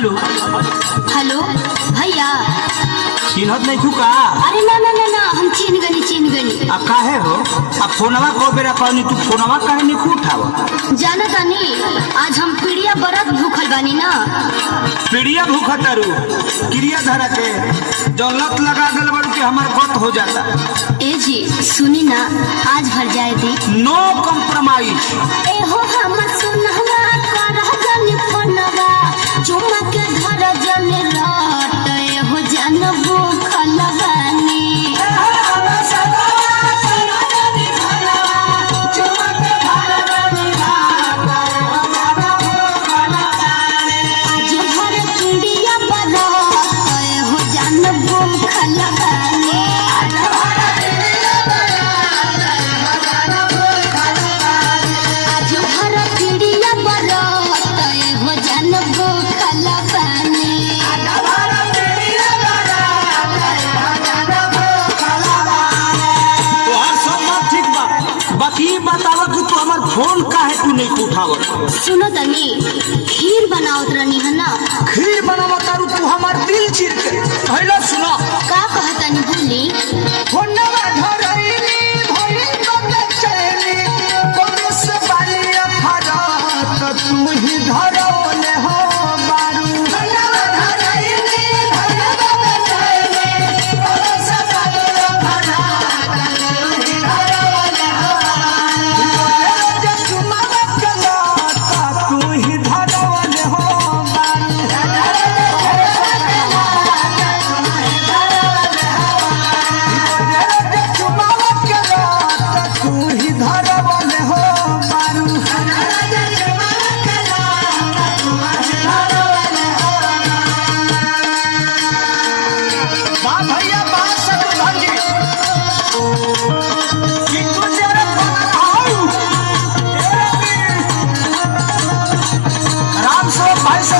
Hello hello भैया चिन्हत नहीं तू का? अरे ना ना ना ना हम चिन्ह गनी आ काहे हो? आ फोनवा को बेरा पानी तू फोनवा काहे नहीं उठाव? जाना तानी आज हम पीड़िया बरत भूखल बानी ना। पीड़िया भूखा तारू क्रिया धरा के दौलत लगा दिल बड़ू के हमार गत हो जाता। ए जी सुनी ना आज भर जाए दी। नो कॉम्प्रोमाइज। ए हो हम सुनहवा करह जनी फोनवा चुमा के धर जनी लट ए हो जान भूखल बानी। फोन काहे तू नहीं उठावत? सुनो तनी खीर बनावत रहनी है ना। खीर बनावत तारू तू हमार दिल चीर के। पहले सुनो का कहतनी बोली। फोनवा धरैनी भइल कते चैनी कोने से बाली अफरात तू ही धरौले हो बारू। फोनवा धरैनी भइल कते चैनी कोने से बाली अफरात तू ही धरौले हो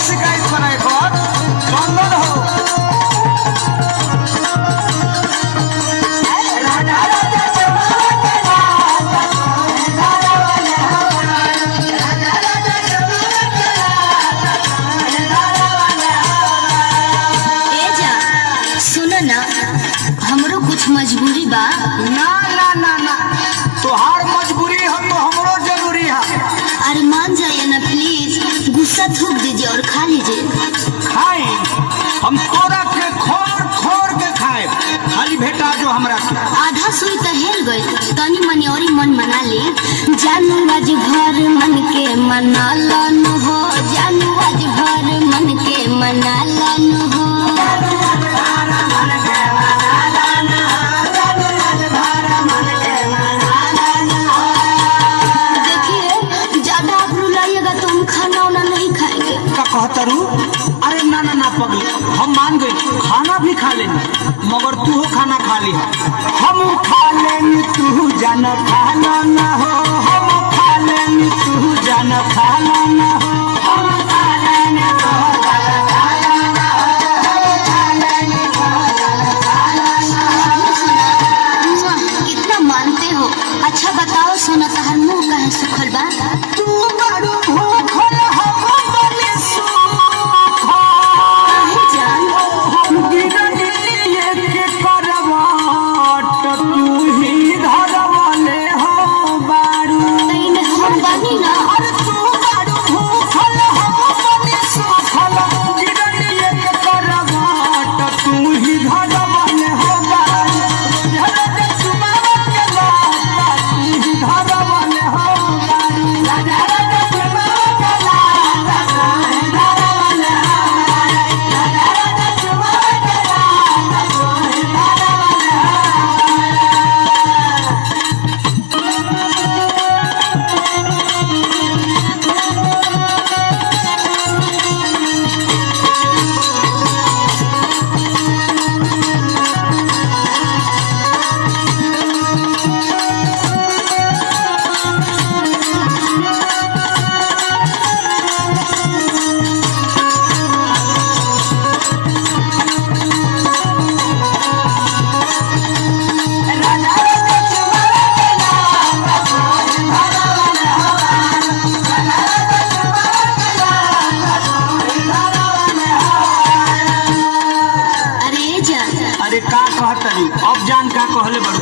शिकायत कराए पर बंधन हो। सुनो ना हमरो कुछ मजबूरी बा। ना ना ना ना तोहार मजबूरी हो तो हमरो जरूरी है। अरे मान जाइए ना प्लीज गुस्सा थूक दीजिए और खा लीजिए। खाए हम तोरा के खोर खोर के खाए खाली भेटा जो हमरा के। आधा सुई तो हेल गई तनी मनी और मन मना ले। जानू आज भर मन के मना लन हो। जानू आज भर मन के मना लन हो। देखिए ज्यादा आप रुलाइएगा तो हम खाना वाना नहीं खाएंगे। का कहतरू? अरे ना ना ना पगली हम मान गए खाना भी खा लेंगे मगर तू हो खाना खा ली। हम खा लेंगे तू जान खाना ना हो। हम खा लेंगे तू जान खाना ना हो। हम खा लेंगे तू जान खाना ना हो। हम खा लेंगे तू जान खाना ना हो। कितना मानते हो? अच्छा बताओ सोना तहर मुंह काहे सुखल बा? तू बड़ू भूखल हम बने सुखल जान गिरनी के करवाट तू ही धरवाले हो बारू। तईने हम बानी ना। तू बड़ू भूखल हम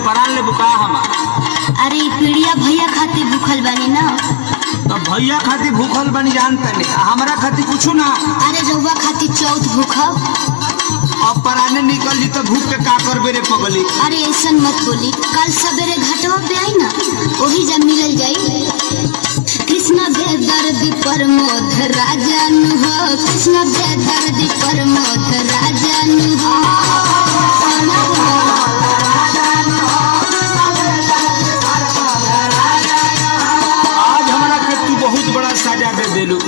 परान ले बुका हमार। अरे ई पीड़िया भैया खातिर भूखल बानी ना। तो भैया खातिर भूखल बनी जानते नहीं, हमरा खातिर कुछ ना। अरे रउआ खातिर चौथ भूखब। अब पराने निकली तो भूख के का करबे रे पगली। अरे ऐसा मत बोली, कल सवेरे घाटवा पे आई ना, वही जब मिलल जाई। कृष्ण बेदर्दी प्रमोद राजन हो, कृष्ण बेदर्दी प्रमोद राजन हो। आज हमरा के तू बहुत बड़ा सजा दे देलू।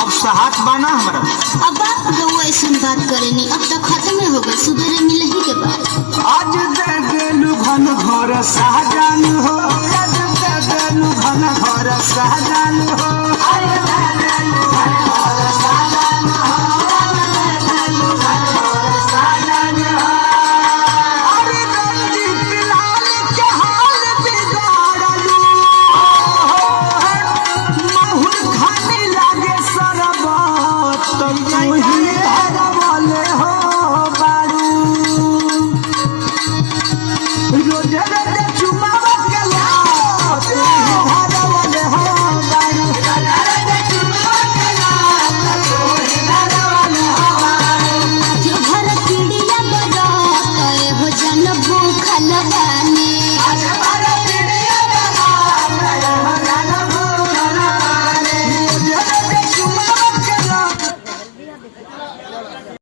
अब साहस बाना हमरा। अब रउआ ऐसा बात करेनी, अब तक खत्म हो गई, सुबह मिल ही के बाद। आज दे देलू घन घर सहजान हो, आज दे देलू घन घर सहजान हो। अरे रंजीत लाल के हाल बिगाड़लू, माहुर खाने लागे सरबत, तुम ही धरवाले हो बारू। रोज